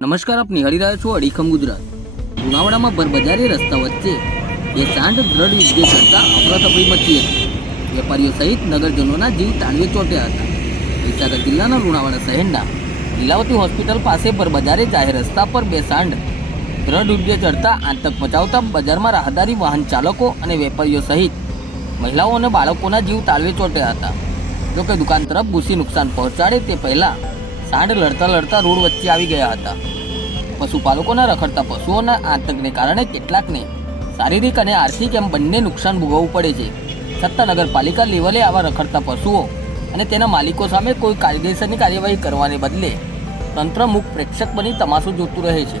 નમસ્કાર, આપ નિહાળી રહ્યા છો અડીખમ ગુજરાત. લુણાવાડામાં ભરબજારી રસ્તા વચ્ચે બે સાંઢ દ્રઢ યુદ્ધે કરતા અફરાતફરી મચી હતી. વેપારીઓ સહિત નગરજનોના જીવ તાળવે ચોટ્યા હતા. મહીસાગર જિલ્લાના લુણાવાડા શહેરના લીલાવતી હોસ્પિટલ પાસે ભરબજારે જાહેર રસ્તા પર બે સાંઢ દ્રઢ યુદ્ધે ચડતા આતંક મચાવતા બજારમાં રાહદારી વાહન ચાલકો અને વેપારીઓ સહિત મહિલાઓ અને બાળકોના જીવ તાળવે ચોટ્યા હતા. જોકે દુકાન તરફ ઘૂસી નુકસાન પહોંચાડે તે પહેલા સાંઢ લડતા લડતા રોડ વચ્ચે આવી ગયા હતા. પશુપાલકોના રખડતા પશુઓના આતંકને કારણે કેટલાકને શારીરિક અને આર્થિક એમ બંને નુકસાન ભોગવવું પડે છે. છતાં નગરપાલિકા લેવલે આવા રખડતા પશુઓ અને તેના માલિકો સામે કોઈ કાયદેસરની કાર્યવાહી કરવાને બદલે તંત્ર મુખ પ્રેક્ષક બની તમાશો જોતું રહે છે.